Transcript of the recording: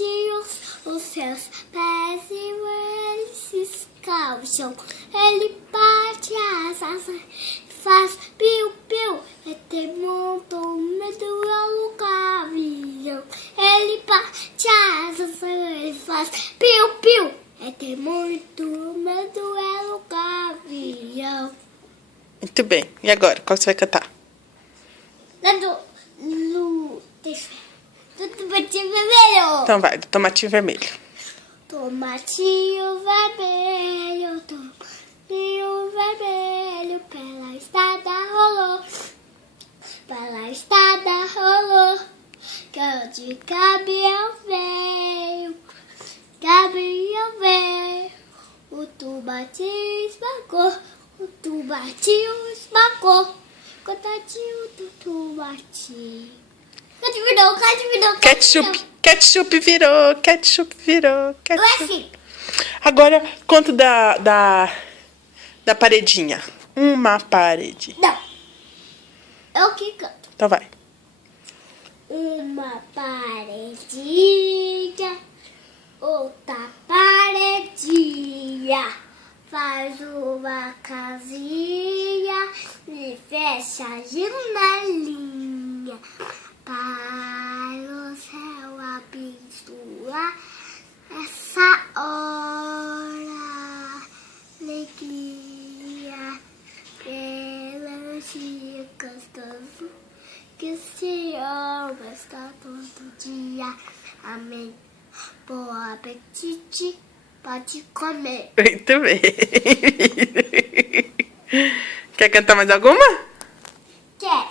bate os seus pés e eles se escalcham. Ele bate as asas, faz piu-piu, e tem muito medo ao gavião. Ele bate as asas, ele faz piu-piu, e tem muito medo ao gavião. Muito bem. E agora, qual você vai cantar? Do tomatinho vermelho. Então vai, do tomatinho vermelho. Tomatinho vermelho, tomatinho vermelho, pela estrada rolou, pela estrada rolou, carro de caminhão veio, o tomatinho esmagou, coitadinho do tomatinho. Ketchup virou. Assim. Agora, conta da paredinha. Uma parede. Não. Eu que canto. Então vai. Uma paredinha, outra paredinha, faz uma casinha e fecha a janelinha. Para o céu abençoar essa hora, alegria, melancia gostoso, que se ama está todo dia. Amém. Bom apetite, pode comer. Muito bem. Quer cantar mais alguma? Quer?